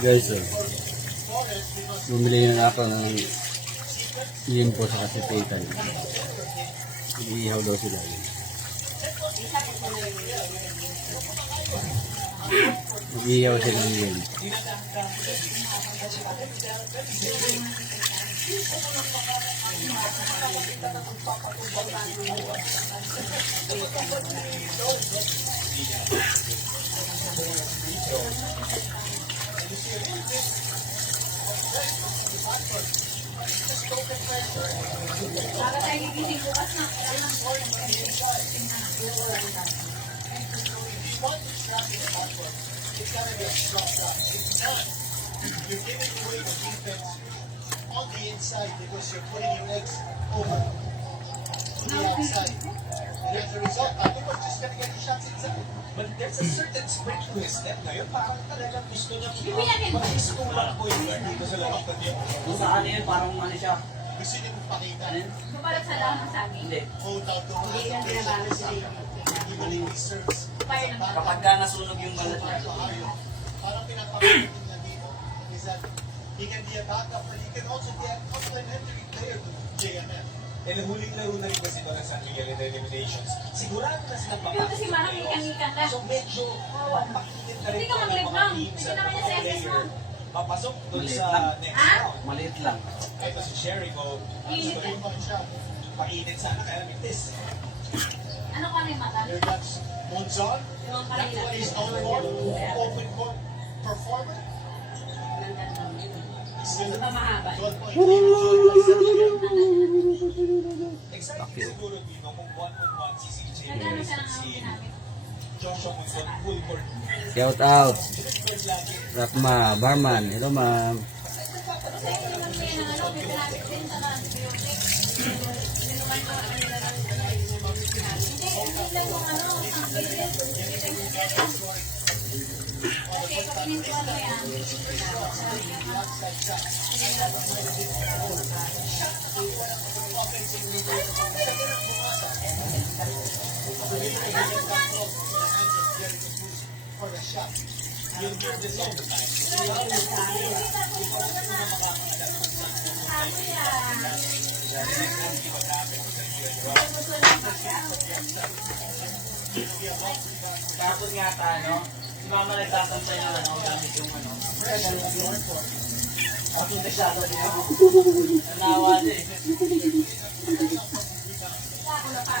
Guys. Bumili na ako ng yun po sa kasipitan. Iihaw daw sila. Iihaw sila ng yun. Bakit tayo gigising bukas na? You're giving away the defense on the inside because you're putting your legs over to the outside. And as a just to get the shots inside. But there's a certain sprint to his step. Parang talagang gusto niya Bibilangin mo. po yung guard dito sa lawakan niya. Kung sa ano yun, parang ano siya. Gusto niyo magpakita. Kumalat sa lang ng saging. Hindi. Hold out the Hindi sila yung He really deserves fire ng Kapag ka nasunog yung balat niya. Parang pinapakita niya dito is that he can be a backup but he can also be a complementary player to JMF. And huling laro na rin kasi ito ng San Miguel in the eliminations. Sigurado na sila Pero kasi marang ikan-ikan ka. So medyo makikinig ka rin Hindi ka ng mag-live mga lang. teams Hindi at naman mga niya sa SS mo. Papasok Maliit sa lang. next Ha? round. Maliit lang. Ito si Jericho. Init Gusto eh. rin Painit sana kaya mitis. Ano ka na yung mata? There that's Monzon. Yung That's what he's known for. Open court performer. Ito pa mahaba. 12.3 Exciting siguro dito kung one-on-one si CJ Nagano siya ng si ginamit. Shout out. Rakma, barman. Hello ma'am. You do this all the time. Tapos nga ta, no? Si mama nagsasantay na lang ako gamit yung ano. Oh, ako yung nagsasantay din ako. Nanawa din. Ako na pa.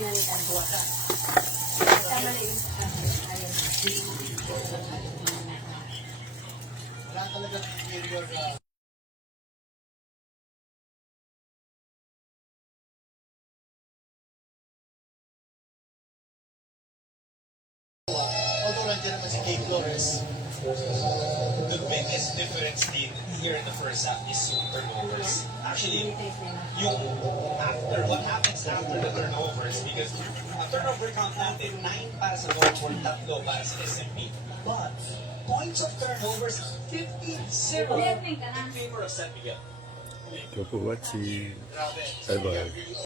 The foul on Joshua. To Wala talagang inferior uh, Although nandiyan naman si Kate Flores, The biggest difference din here in the first half is yung turnovers. Actually, yung after, what happens after the turnovers, because ang turnover count natin, 9 para sa Northwood, tatlo para sa SMP. But, points of turnovers, 15-0 Learning ka na. in favor of San Miguel. Thank you for watching. grabe. Bye bye.